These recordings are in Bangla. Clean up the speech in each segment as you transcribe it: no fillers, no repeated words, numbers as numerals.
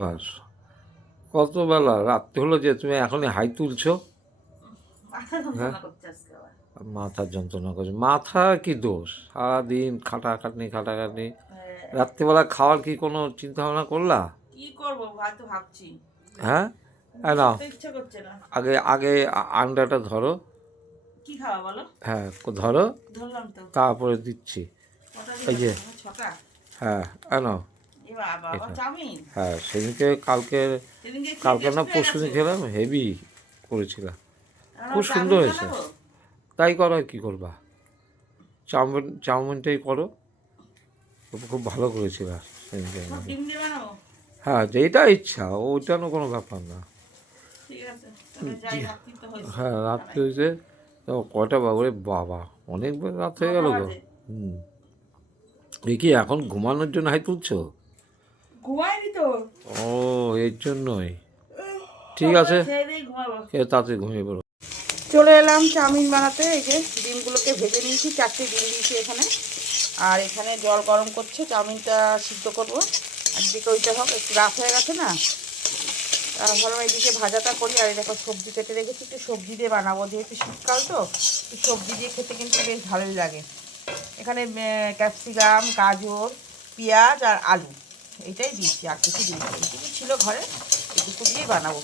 বাস কত বেলা রাত্রি হলো যে তুমি এখনই হাই তুলছো? হ্যাঁ, মাথার যন্ত্রণা করছে। মাথা কি দোষ? সারাদিন খাটাখাটনি। রাত্রিবেলা খাওয়ার কি কোনো চিন্তা ভাবনা করলা? কি করবো হয়তো ভাবছি। হ্যাঁ, নাও ইচ্ছা করছে না। আগে আগে আন্ডাটা ধরো। কি খাওয়া বলো? হ্যাঁ, ধরো, ধরলাম তো। তারপরে দিচ্ছি। এই যে, ছটা। হ্যাঁ, নাও বাবা চাউমিন। হ্যাঁ, সেদিনকে কালকে না পরশুদিন খেলাম, হেভি করেছিলাম, খুব সুন্দর হয়েছে। তাই করো, আর কী করবা, চাউমিনটাই করো, খুব ভালো করেছিল সেদিনকে। হ্যাঁ, যেটা ইচ্ছা, ওইটা কোনো ব্যাপার না। হ্যাঁ, রাত্রি হয়েছে তো কটা বাবরে বাবা, অনেক রাত হয়ে গেল গো। কি এখন ঘুমানোর জন্য হাই তুলছো? ও, এর জন্যই। ঠিক আছে, তাড়াতাড়ি ঘুমিয়ে পড়ো। চলে এলাম চাউমিন বানাতে। এই যে ডিমগুলোকে ভেজে নিয়েছি, 4টে ডিম দিয়েছি এখানে। আর এখানে জল গরম করছে, চাউমিনটা সিদ্ধ করবো। আর দিকে ওইটা হোক, একটু রাত হয়ে গেছে না, ভালো এইদিকে ভাজাটা করি। আর দেখো সবজি কেটে রেখেছি, একটু সবজি দিয়ে বানাবো, যেহেতু শীতকাল তো সবজি দিয়ে খেতে কিন্তু বেশ ভালোই লাগে। এখানে ক্যাপসিকাম, গাজর, পেঁয়াজ আর আলু এইটাই দিয়েছি, আর কিছু দিই। এইটুকু ছিল ঘরে, এইটুকু দিয়েই বানাবো।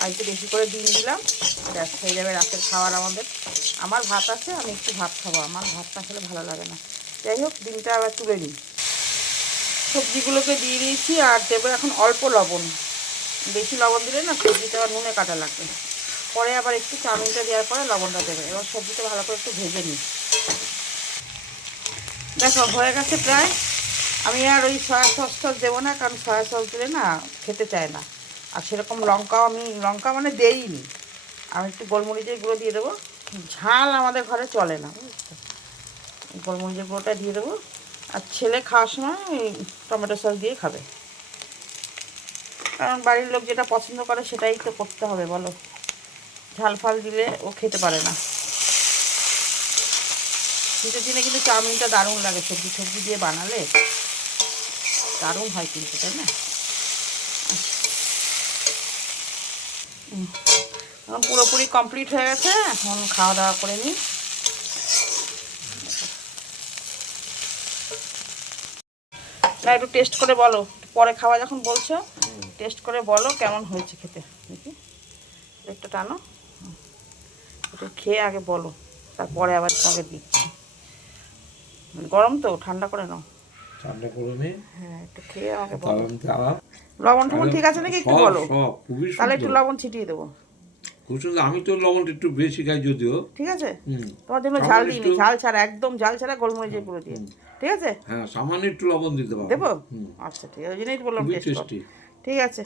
আর একটু বেশি করে ডিম দিলাম, ব্যাস হয়ে যাবে রাতের খাবার আমাদের। আমার ভাত আছে, আমি একটু ভাত খাবো, আমার ভাতটা খেলে ভালো লাগে না। যাই হোক, ডিমটা আবার তুলে নিই। সবজিগুলোকে দিয়ে দিয়েছি, আর দেবো এখন অল্প লবণ। বেশি লবণ দিলে না সবজিটা আবার নুনে কাটা লাগবে। পরে আবার একটু চাউমিনটা দেওয়ার পরে লবণটা দেবে। এবার সবজিটা ভালো করে একটু ভেজে নিই। দেখো হয়ে গেছে প্রায়। আমি আর ওই সয়া সস দেবো না, কারণ সয়া সস দিলে না খেতে চায় না। আর সেরকম লঙ্কা মানে দেইনি। আমি একটু গোলমরিচের গুঁড়ো দিয়ে দেবো। ঝাল আমাদের ঘরে চলে না, বুঝছো। গোলমরিচের গুঁড়োটা দিয়ে দেবো। আর ছেলে খাওয়ার সময় টমেটো সস দিয়ে খাবে, কারণ বাড়ির লোক যেটা পছন্দ করে সেটাই তো করতে হবে বলো। ঝাল ফাল দিলে ও খেতে পারে না। শীতের দিনে কিন্তু চাউমিনটা দারুণ লাগে, সবজি দিয়ে বানালে দারুণ হয় কিন্তু, তাই না? এখন পুরোপুরি কমপ্লিট হয়ে গেছে, এখন খাওয়া দাওয়া করে নিই। না, একটু টেস্ট করে বলো, পরে খাওয়া যখন বলছো টেস্ট করে বলো কেমন হয়েছে খেতে। দেখি একটু টানো, একটু খেয়ে আগে বলো, তারপরে আবার তোমাকে দিচ্ছি। গরম তো, ঠান্ডা করে নাও। ঠান্ডা করে নে। হ্যাঁ, একটু খেয়ে আমাকে বলো। লবণ টবণ ঠিক আছে নাকি একটু বলো, তাহলে একটু লবণ ছিটিয়ে দেবো। খুব সুন্দর। আমি তো লবণটা একটু বেশি খাই যদিও। ঠিক আছে, তোমার জন্য ঝাল দিইনি, ঝাল ছাড়া, একদম ঝাল ছাড়া গোলমরিচের গুঁড়ো দিয়ে। ঠিক আছে, হ্যাঁ, সামান্য একটু লবণ দিতে পারো। দেবো? আচ্ছা ঠিক আছে, ওই জন্যই বললাম টেস্ট। ঠিক আছে।